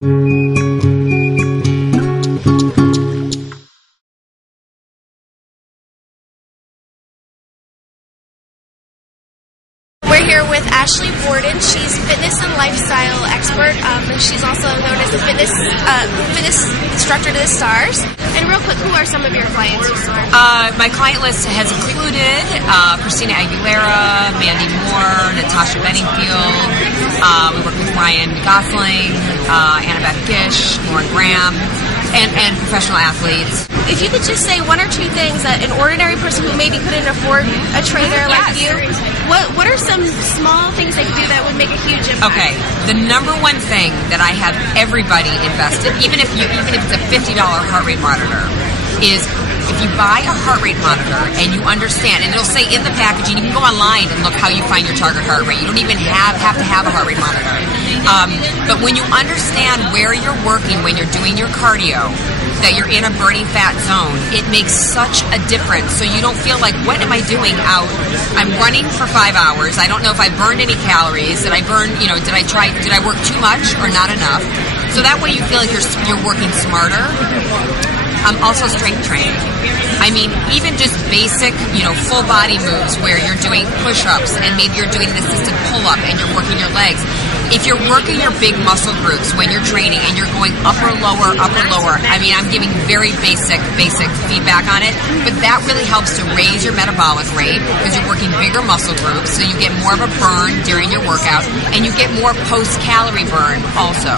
We're here with Ashley Borden. She's fitness and lifestyle expert. She's also known as a fitness instructor to the stars. And real quick, who are some of your clients you serve? My client list has included Christina Aguilera, Mandy Moore, Natasha Benningfield. We work with Ryan Gosling, Annabeth Gish, Lauren Graham, and professional athletes. If you could just say one or two things that an ordinary person who maybe couldn't afford a trainer like you, what are some small things they could do that would make a huge impact? Okay, the number one thing that I have everybody invested, even if it's a $50 heart rate monitor, is if you buy a heart rate monitor and you understand, and it'll say in the packaging, you can go online and look how you find your target heart rate. You don't even have to have a heart rate monitor. But when you understand where you're working when you're doing your cardio, that you're in a burning fat zone, it makes such a difference. So you don't feel like, what am I doing out? I'm running for 5 hours. I don't know if I burned any calories. Did I work too much or not enough? So that way you feel like you're working smarter. Also strength training. I mean, even just basic, full body moves where you're doing push-ups and maybe you're doing an assisted pull-up and you're working your legs. If you're working your big muscle groups when you're training and you're going upper, lower, I mean, I'm giving very basic feedback on it, but that really helps to raise your metabolic rate because you're working bigger muscle groups, so you get more of a burn during your workout and you get more post-calorie burn also.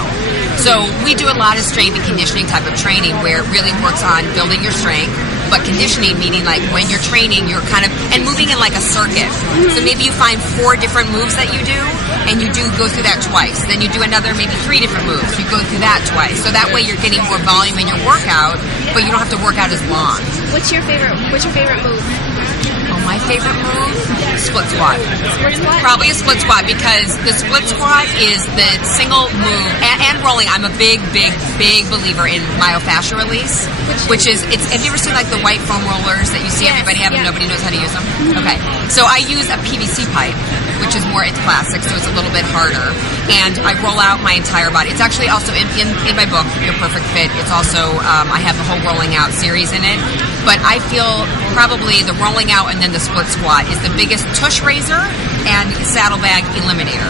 So we do a lot of strength and conditioning type of training where it really works on building your strength, but conditioning meaning like when you're training, you're kind of, and moving in like a circuit. So maybe you find 4 different moves that you do, and you do go through that twice. Then you do another maybe 3 different moves. You go through that twice. So that way you're getting more volume in your workout, but you don't have to work out as long. What's your favorite move? Oh, my favorite move? Split squat. Split squat? Probably a split squat because the split squat is the single move, and rolling. I'm a big believer in myofascial release, which is, have you ever seen like the white foam rollers that you see everybody have and nobody knows how to use them? Okay. So I use a PVC pipe, which is it's plastic, so it's a little bit harder. And I roll out my entire body. It's actually also in my book, Your Perfect Fit. It's also, I have the whole rolling out series in it. But I feel probably the rolling out and then the split squat is the biggest tush raiser and saddlebag eliminator.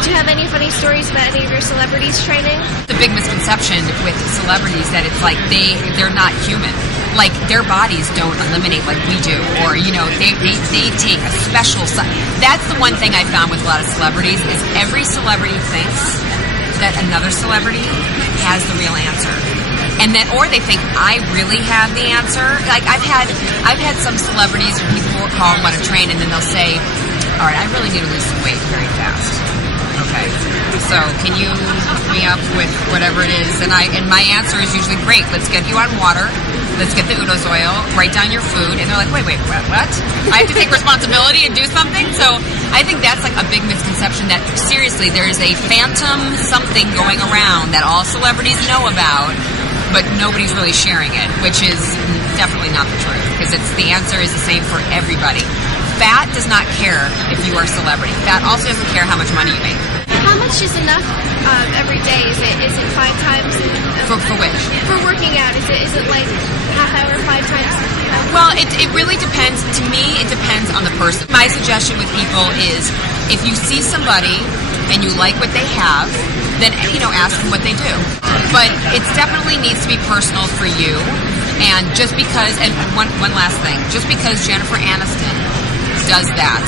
Do you have any funny stories about any of your celebrities training? The big misconception with celebrities that it's like they're not human. Like their bodies don't eliminate like we do, or they take a special. That's the one thing I found with a lot of celebrities is every celebrity thinks that another celebrity has the real answer, and then or they think I really have the answer. Like I've had some celebrities or people will call and want to train, and then they'll say, "All right, I really need to lose some weight very fast." Okay, so can you hook me up with whatever it is? And my answer is usually, great, let's get you on water, let's get the Udo's oil, write down your food, and they're like, wait, what? I have to take responsibility and do something? So I think that's like a big misconception that seriously there is a phantom something going around that all celebrities know about, but nobody's really sharing it, which is definitely not the truth, because the answer is the same for everybody. Fat does not care if you are a celebrity. Fat also doesn't care how much money you make. How much is enough every day? Is it 5 times? For which? For working out. Is it like half hour, 5 times? Well, it really depends. To me, it depends on the person. My suggestion with people is if you see somebody and you like what they have, then ask them what they do. But it definitely needs to be personal for you. And just because, and one last thing, just because Jennifer Aniston does that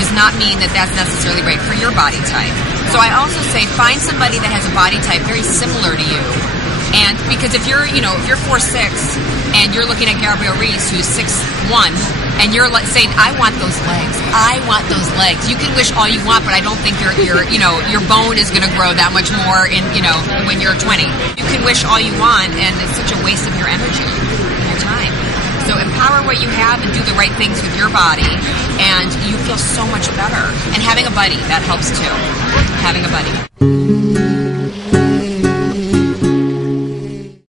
does not mean that that's necessarily right for your body type. So I also say find somebody that has a body type very similar to you. And because if you're 4'6" and you're looking at Gabrielle Reese who's 6'1", and you're saying, I want those legs. You can wish all you want, but I don't think your bone is going to grow that much more when you're 20. You can wish all you want, and it's such a waste of your energy and your time. So empower what you have and do the right things with your body, and you feel so much better. And having a buddy, that helps too. Having a buddy.